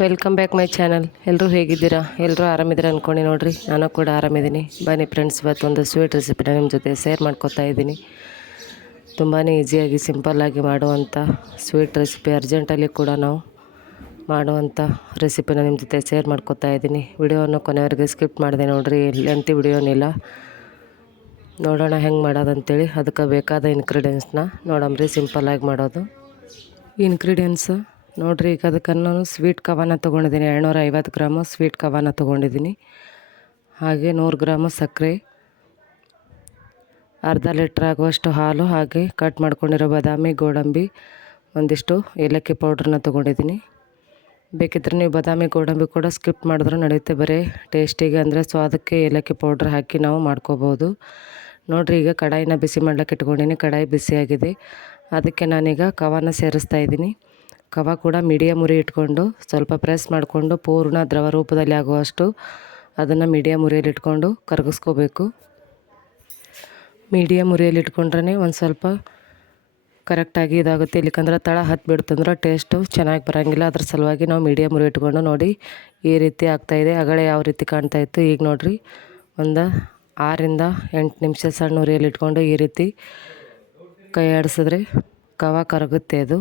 Welcome back my channel. ಎಲ್ಲರೂ ಹೇಗಿದ್ದೀರಾ? ಎಲ್ಲರೂ ಆರಾಮಿದ್ದೀರಾ ಅಂದ್ಕೊಂಡು ನೋಡಿರಿ, ನಾನು ಕೂಡ ಆರಾಮಿದ್ದೀನಿ. ಬನ್ನಿ ಫ್ರೆಂಡ್ಸ್, ಇವತ್ತೊಂದು ಸ್ವೀಟ್ ರೆಸಿಪಿನ ನಿಮ್ಮ ಜೊತೆ ಶೇರ್ ಮಾಡ್ಕೊತಾ ಇದ್ದೀನಿ. ತುಂಬಾ ಈಸಿಯಾಗಿ ಸಿಂಪಲ್ಲಾಗಿ ಮಾಡುವಂಥ ಸ್ವೀಟ್ ರೆಸಿಪಿ, ಅರ್ಜೆಂಟಲ್ಲಿ ಕೂಡ ನಾವು ಮಾಡುವಂಥ ರೆಸಿಪಿನ ನಿಮ್ಮ ಜೊತೆ ಶೇರ್ ಮಾಡ್ಕೊತಾ ಇದ್ದೀನಿ. ವಿಡಿಯೋವನ್ನು ಕೊನೆವರೆಗೆ ಸ್ಕಿಪ್ ಮಾಡಿದೆ ನೋಡಿರಿ, ಲೆಂತಿ ವಿಡಿಯೋನಿಲ್ಲ. ನೋಡೋಣ ಹೆಂಗೆ ಮಾಡೋದಂತೇಳಿ. ಅದಕ್ಕೆ ಬೇಕಾದ ಇಂಗ್ರೀಡಿಯೆಂಟ್ಸ್ನ ನೋಡಮ್ರಿ, ಸಿಂಪಲ್ಲಾಗಿ ಮಾಡೋದು. ಇಂಗ್ರೀಡಿಯೆಂಟ್ಸ್ ನೋಡಿರಿ, ಈಗ ಅದಕ್ಕೆ ನಾನು ಸ್ವೀಟ್ ಕವಾನ ತೊಗೊಂಡಿದ್ದೀನಿ. 250 ಗ್ರಾಮು ಸ್ವೀಟ್ ಕವಾನ ತೊಗೊಂಡಿದ್ದೀನಿ. ಹಾಗೆ 100 ಗ್ರಾಮು ಸಕ್ಕರೆ, ಅರ್ಧ ಲೀಟ್ರ್ ಆಗುವಷ್ಟು ಹಾಲು, ಹಾಗೆ ಕಟ್ ಮಾಡ್ಕೊಂಡಿರೋ ಬಾದಾಮಿ, ಗೋಡಂಬಿ, ಒಂದಿಷ್ಟು ಏಲಕ್ಕಿ ಪೌಡ್ರನ್ನ ತೊಗೊಂಡಿದ್ದೀನಿ. ಬೇಕಿದ್ರೆ ನೀವು ಬಾದಾಮಿ ಗೋಡಂಬಿ ಕೂಡ ಸ್ಕಿಪ್ ಮಾಡಿದ್ರೂ ನಡೆಯುತ್ತೆ. ಬರೀ ಟೇಸ್ಟಿಗೆ ಅಂದರೆ ಸ್ವಾದಕ್ಕೆ ಏಲಕ್ಕಿ ಪೌಡ್ರ್ ಹಾಕಿ ನಾವು ಮಾಡ್ಕೋಬೋದು. ನೋಡಿರಿ, ಈಗ ಕಡಾಯಿನ ಬಿಸಿ ಮಾಡ್ಲಿಕ್ಕೆ ಇಟ್ಕೊಂಡಿನಿ. ಕಡಾಯಿ ಬಿಸಿಯಾಗಿದೆ. ಅದಕ್ಕೆ ನಾನೀಗ ಕವಾನ ಸೇರಿಸ್ತಾ ಇದ್ದೀನಿ. ಕವ ಕೂಡ ಮೀಡಿಯಮ್ ಉರಿ ಇಟ್ಕೊಂಡು ಸ್ವಲ್ಪ ಪ್ರೆಸ್ ಮಾಡಿಕೊಂಡು ಪೂರ್ಣ ದ್ರವ ರೂಪದಲ್ಲಿ ಆಗುವಷ್ಟು ಅದನ್ನು ಮೀಡಿಯಮ್ ಉರಿಯಲ್ಲಿ ಇಟ್ಕೊಂಡು ಕರಗಿಸ್ಕೋಬೇಕು. ಮೀಡಿಯಮ್ ಉರಿಯಲ್ಲಿ ಇಟ್ಕೊಂಡ್ರೆ ಒಂದು ಸ್ವಲ್ಪ ಕರೆಕ್ಟಾಗಿ ಇದಾಗುತ್ತೆ. ಇಲ್ಲಿಕಂದ್ರೆ ತಳ ಹತ್ತಿಬಿಡ್ತಂದ್ರೆ ಟೇಸ್ಟು ಚೆನ್ನಾಗಿ ಬರೋಂಗಿಲ್ಲ. ಅದ್ರ ಸಲುವಾಗಿ ನಾವು ಮೀಡಿಯಮ್ ಉರಿ ಇಟ್ಕೊಂಡು ನೋಡಿ ಈ ರೀತಿ ಆಗ್ತಾಯಿದೆ. ಆಗಲೇ ಯಾವ ರೀತಿ ಕಾಣ್ತಾಯಿತ್ತು, ಈಗ ನೋಡಿರಿ ಒಂದು 6ರಿಂದ 8 ನಿಮಿಷ ಸಣ್ಣ ಉರಿಯಲ್ಲಿ ಇಟ್ಕೊಂಡು ಈ ರೀತಿ ಕೈ ಆಡಿಸಿದ್ರೆ ಕವ ಕರಗುತ್ತೆ. ಅದು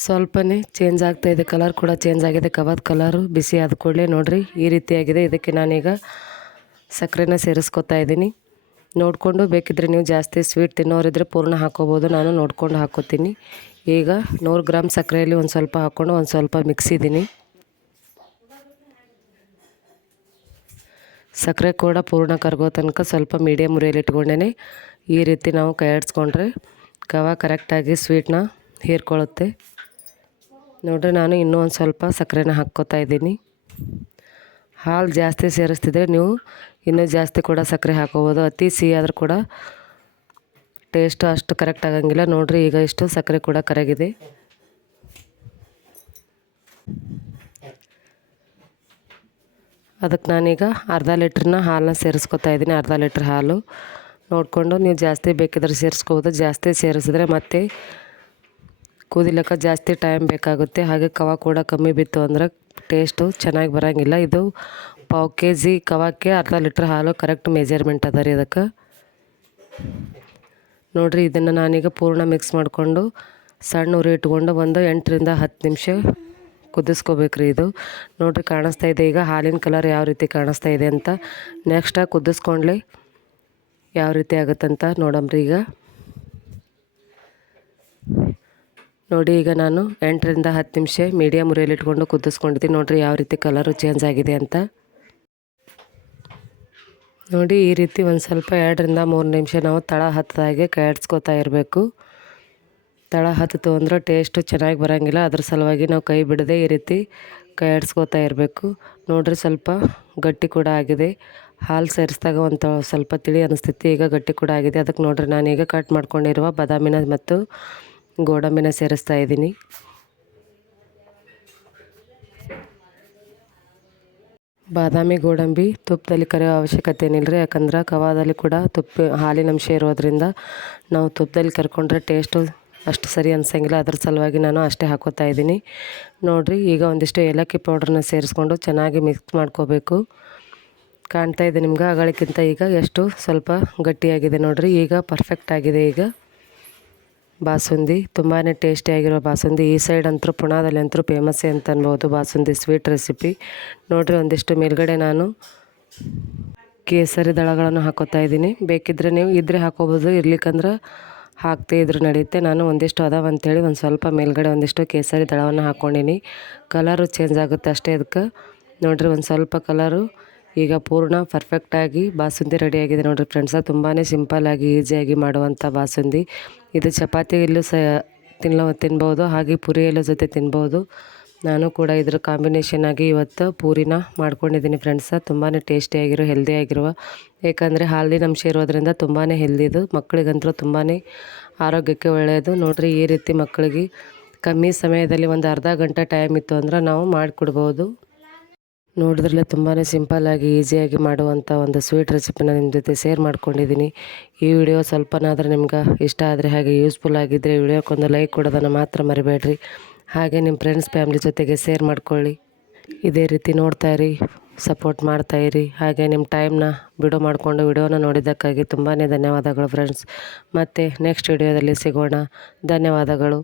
ಸ್ವಲ್ಪನೇ ಚೇಂಜ್ ಆಗ್ತಾಯಿದೆ, ಕಲರ್ ಕೂಡ ಚೇಂಜ್ ಆಗಿದೆ. ಕವಾದ ಕಲರು ಬಿಸಿ ಆದ ಕೂಡಲೇ ನೋಡಿರಿ ಈ ರೀತಿಯಾಗಿದೆ. ಇದಕ್ಕೆ ನಾನೀಗ ಸಕ್ಕರೆನ ಸೇರಿಸ್ಕೊತಾ ಇದ್ದೀನಿ. ನೋಡಿಕೊಂಡು ಬೇಕಿದ್ರೆ ನೀವು ಜಾಸ್ತಿ ಸ್ವೀಟ್ ತಿನ್ನೋರಿದ್ರೆ ಪೂರ್ಣ ಹಾಕೋಬೋದು. ನಾನು ನೋಡ್ಕೊಂಡು ಹಾಕೋತೀನಿ. ಈಗ 100 ಗ್ರಾಮ್ ಸಕ್ಕರೆಯಲ್ಲಿ ಒಂದು ಸ್ವಲ್ಪ ಹಾಕ್ಕೊಂಡು ಒಂದು ಸ್ವಲ್ಪ ಮಿಕ್ಸಿದ್ದೀನಿ. ಸಕ್ಕರೆ ಕೂಡ ಪೂರ್ಣ ಕರಗೋ ತನಕ ಸ್ವಲ್ಪ ಮೀಡಿಯಮ್ ಉರಿಯಲ್ಲಿ ಇಟ್ಕೊಂಡೇ ಈ ರೀತಿ ನಾವು ಕೈ ಆಡಿಸ್ಕೊಂಡ್ರೆ ಕವ ಕರೆಕ್ಟಾಗಿ ಸ್ವೀಟ್ನ ಹೀರ್ಕೊಳ್ಳುತ್ತೆ. ನೋಡಿರಿ, ನಾನು ಇನ್ನೂ ಒಂದು ಸ್ವಲ್ಪ ಸಕ್ಕರೆನ ಹಾಕ್ಕೋತಾ ಇದ್ದೀನಿ. ಹಾಲು ಜಾಸ್ತಿ ಸೇರಿಸ್ತಿದ್ರೆ ನೀವು ಇನ್ನೂ ಜಾಸ್ತಿ ಕೂಡ ಸಕ್ಕರೆ ಹಾಕೋಬೋದು. ಅತಿ ಸಿಹಿ ಆದರೂ ಕೂಡ ಟೇಸ್ಟು ಅಷ್ಟು ಕರೆಕ್ಟ್ ಆಗಂಗಿಲ್ಲ. ನೋಡಿರಿ, ಈಗ ಇಷ್ಟು ಸಕ್ಕರೆ ಕೂಡ ಕರಗಿದೆ. ಅದಕ್ಕೆ ನಾನೀಗ ಅರ್ಧ ಲೀಟ್ರನ್ನ ಹಾಲನ್ನ ಸೇರಿಸ್ಕೊತಾ ಇದ್ದೀನಿ. ಅರ್ಧ ಲೀಟ್ರ್ ಹಾಲು ನೋಡಿಕೊಂಡು ನೀವು ಜಾಸ್ತಿ ಬೇಕಿದ್ರೆ ಸೇರಿಸ್ಕೋಬೋದು. ಜಾಸ್ತಿ ಸೇರಿಸಿದ್ರೆ ಮತ್ತೆ ಕುದಿಲಿಕ್ಕೆ ಜಾಸ್ತಿ ಟೈಮ್ ಬೇಕಾಗುತ್ತೆ. ಹಾಗೆ ಕವ ಕೂಡ ಕಮ್ಮಿ ಬಿತ್ತು ಅಂದ್ರೆ ಟೇಸ್ಟು ಚೆನ್ನಾಗಿ ಬರೋಂಗಿಲ್ಲ. ಇದು ಪಾವು kg ಕವಕ್ಕೆ ಅರ್ಧ ಲೀಟ್ರ್ ಹಾಲು ಕರೆಕ್ಟ್ ಮೆಜರ್ಮೆಂಟ್ ಅದ ರೀ ಅದಕ್ಕೆ. ನೋಡಿರಿ, ಇದನ್ನು ನಾನೀಗ ಪೂರ್ಣ ಮಿಕ್ಸ್ ಮಾಡಿಕೊಂಡು ಸಣ್ಣ ಉರಿ ಇಟ್ಕೊಂಡು ಒಂದು 8ರಿಂದ 10 ನಿಮಿಷ ಕುದಿಸ್ಕೋಬೇಕ್ರಿ. ಇದು ನೋಡಿರಿ ಕಾಣಿಸ್ತಾ ಇದೆ ಈಗ ಹಾಲಿನ ಕಲರ್ ಯಾವ ರೀತಿ ಕಾಣಿಸ್ತಾ ಇದೆ ಅಂತ. ನೆಕ್ಸ್ಟಾಗಿ ಕುದಿಸ್ಕೊಂಡ್ಲೆ ಯಾವ ರೀತಿ ಆಗುತ್ತಂತ ನೋಡಮ್ರಿ. ಈಗ ನೋಡಿ, ಈಗ ನಾನು 8ರಿಂದ 10 ನಿಮಿಷ ಮೀಡಿಯಮ್ ಉರಿಯಲ್ಲಿ ಇಟ್ಕೊಂಡು ಕುದಿಸ್ಕೊಂಡಿದ್ದೀನಿ. ನೋಡಿರಿ ಯಾವ ರೀತಿ ಕಲರು ಚೇಂಜ್ ಆಗಿದೆ ಅಂತ. ನೋಡಿ ಈ ರೀತಿ ಒಂದು ಸ್ವಲ್ಪ 2ರಿಂದ 3 ನಿಮಿಷ ನಾವು ತಳ ಹತ್ತದಾಗೆ ಕೈ ಆಡಿಸ್ಕೋತಾ ಇರಬೇಕು. ತಳ ಹತ್ತಿತು ಅಂದ್ರೆ ಟೇಸ್ಟು ಚೆನ್ನಾಗಿ ಬರೋಂಗಿಲ್ಲ. ಅದ್ರ ಸಲುವಾಗಿ ನಾವು ಕೈ ಬಿಡದೆ ಈ ರೀತಿ ಕೈ ಆಡಿಸ್ಕೋತಾ ಇರಬೇಕು. ನೋಡಿರಿ, ಸ್ವಲ್ಪ ಗಟ್ಟಿ ಕೂಡ ಆಗಿದೆ. ಹಾಲು ಸೇರಿಸಿದಾಗ ಒಂದು ಸ್ವಲ್ಪ ತಿಳಿ ಅನಿಸ್ತಿತ್ತು, ಈಗ ಗಟ್ಟಿ ಕೂಡ ಆಗಿದೆ. ಅದಕ್ಕೆ ನೋಡಿರಿ, ನಾನೀಗ ಕಟ್ ಮಾಡ್ಕೊಂಡಿರುವ ಬಾದಾಮಿನ ಮತ್ತು ಗೋಡಂಬಿನ ಸೇರಿಸ್ತಾ ಇದ್ದೀನಿ. ಬಾದಾಮಿ ಗೋಡಂಬಿ ತುಪ್ಪದಲ್ಲಿ ಕರಿಯೋ ಅವಶ್ಯಕತೆ ಏನಿಲ್ಲ ರೀ, ಯಾಕಂದ್ರೆ ಕವಾದಲ್ಲಿ ಕೂಡ ಹಾಲಿನ ಅಂಶ ಇರೋದ್ರಿಂದ ನಾವು ತುಪ್ಪದಲ್ಲಿ ಕರ್ಕೊಂಡ್ರೆ ಟೇಸ್ಟು ಅಷ್ಟು ಸರಿ ಅನ್ಸಂಗಿಲ್ಲ. ಅದ್ರ ಸಲುವಾಗಿ ನಾನು ಅಷ್ಟೇ ಹಾಕೋತಾ ಇದ್ದೀನಿ. ನೋಡಿರಿ, ಈಗ ಒಂದಿಷ್ಟು ಏಲಕ್ಕಿ ಪೌಡ್ರನ್ನ ಸೇರಿಸ್ಕೊಂಡು ಚೆನ್ನಾಗಿ ಮಿಕ್ಸ್ ಮಾಡ್ಕೋಬೇಕು. ಕಾಣ್ತಾ ಇದೆ ನಿಮ್ಗೆ ಅಗಳಿಗಿಂತ ಈಗ ಎಷ್ಟು ಸ್ವಲ್ಪ ಗಟ್ಟಿಯಾಗಿದೆ. ನೋಡಿರಿ, ಈಗ ಪರ್ಫೆಕ್ಟ್ ಆಗಿದೆ. ಈಗ ಬಾಸುಂದಿ ತುಂಬಾ ಟೇಸ್ಟಿಯಾಗಿರೋ ಬಾಸುಂದಿ ಈ ಸೈಡ್ ಅಂತೂ ಪುಣಾದಲ್ಲಿ ಅಂತೂ ಫೇಮಸ್ಸೇ ಅಂತ ಅನ್ಬೋದು ಬಾಸುಂದಿ ಸ್ವೀಟ್ ರೆಸಿಪಿ. ನೋಡಿರಿ, ಒಂದಿಷ್ಟು ಮೇಲ್ಗಡೆ ನಾನು ಕೇಸರಿ ದಳಗಳನ್ನು ಹಾಕೋತಾ ಇದ್ದೀನಿ. ಬೇಕಿದ್ರೆ ನೀವು ಇದ್ರೆ ಹಾಕೋಬೋದು, ಇರ್ಲಿಕ್ಕಂದ್ರೆ ಹಾಕ್ತೇ ಇದ್ರೆ ನಡೆಯುತ್ತೆ. ನಾನು ಒಂದಿಷ್ಟು ಅದಾವಂತೇಳಿ ಒಂದು ಸ್ವಲ್ಪ ಮೇಲ್ಗಡೆ ಒಂದಿಷ್ಟು ಕೇಸರಿ ದಳವನ್ನು ಹಾಕ್ಕೊಂಡಿನಿ. ಕಲರು ಚೇಂಜ್ ಆಗುತ್ತೆ ಅಷ್ಟೇ ಅದಕ್ಕೆ. ನೋಡಿರಿ, ಒಂದು ಸ್ವಲ್ಪ ಕಲರು ಈಗ ಪೂರ್ಣ ಪರ್ಫೆಕ್ಟಾಗಿ ಬಾಸುಂದಿ ರೆಡಿಯಾಗಿದೆ. ನೋಡಿರಿ ಫ್ರೆಂಡ್ಸ, ತುಂಬಾ ಸಿಂಪಲ್ಲಾಗಿ ಈಸಿಯಾಗಿ ಮಾಡುವಂಥ ಬಾಸುಂದಿ. ಇದು ಚಪಾತಿಯಲ್ಲೂ ತಿನ್ಬೋದು, ಹಾಗೆ ಪೂರಿಯಲ್ಲೂ ಜೊತೆ ತಿನ್ಬೋದು. ನಾನು ಕೂಡ ಇದ್ರ ಕಾಂಬಿನೇಷನ್ ಆಗಿ ಇವತ್ತು ಪೂರಿನ ಮಾಡ್ಕೊಂಡಿದ್ದೀನಿ ಫ್ರೆಂಡ್ಸ. ತುಂಬಾ ಟೇಸ್ಟಿಯಾಗಿರೋ ಹೆಲ್ದಿಯಾಗಿರುವ, ಏಕೆಂದರೆ ಹಾಲಿನ ಅಂಶ ಇರೋದ್ರಿಂದ ತುಂಬಾ ಹೆಲ್ದಿದು. ಮಕ್ಕಳಿಗಂತೂ ತುಂಬಾ ಆರೋಗ್ಯಕ್ಕೆ ಒಳ್ಳೆಯದು. ನೋಡಿರಿ, ಈ ರೀತಿ ಮಕ್ಕಳಿಗೆ ಕಮ್ಮಿ ಸಮಯದಲ್ಲಿ ಒಂದು ಅರ್ಧ ಗಂಟೆ ಟೈಮ್ ಇತ್ತು ಅಂದ್ರೆ ನಾವು ಮಾಡಿಕೊಡ್ಬೋದು. ನೋಡಿದ್ರಲ್ಲೇ ತುಂಬಾ ಸಿಂಪಲ್ಲಾಗಿ ಈಸಿಯಾಗಿ ಮಾಡುವಂಥ ಒಂದು ಸ್ವೀಟ್ ರೆಸಿಪಿನ ನಿಮ್ಮ ಜೊತೆ ಶೇರ್ ಮಾಡ್ಕೊಂಡಿದ್ದೀನಿ. ಈ ವಿಡಿಯೋ ಸ್ವಲ್ಪನಾದರೂ ನಿಮ್ಗೆ ಇಷ್ಟ ಆದರೆ ಹಾಗೆ ಯೂಸ್ಫುಲ್ ಆಗಿದ್ದರೆ ವಿಡಿಯೋಕ್ಕೊಂದು ಲೈಕ್ ಕೊಡೋದನ್ನು ಮಾತ್ರ ಮರಿಬೇಡ್ರಿ. ಹಾಗೆ ನಿಮ್ಮ ಫ್ರೆಂಡ್ಸ್ ಫ್ಯಾಮ್ಲಿ ಜೊತೆಗೆ ಶೇರ್ ಮಾಡ್ಕೊಳ್ಳಿ. ಇದೇ ರೀತಿ ನೋಡ್ತಾ ಇರಿ, ಸಪೋರ್ಟ್ ಮಾಡ್ತಾಯಿರಿ. ಹಾಗೆ ನಿಮ್ಮ ಟೈಮ್ನ ಬಿಡು ಮಾಡಿಕೊಂಡು ವಿಡಿಯೋನ ನೋಡಿದ್ದಕ್ಕಾಗಿ ತುಂಬಾ ಧನ್ಯವಾದಗಳು ಫ್ರೆಂಡ್ಸ್. ಮತ್ತು ನೆಕ್ಸ್ಟ್ ವಿಡಿಯೋದಲ್ಲಿ ಸಿಗೋಣ. ಧನ್ಯವಾದಗಳು.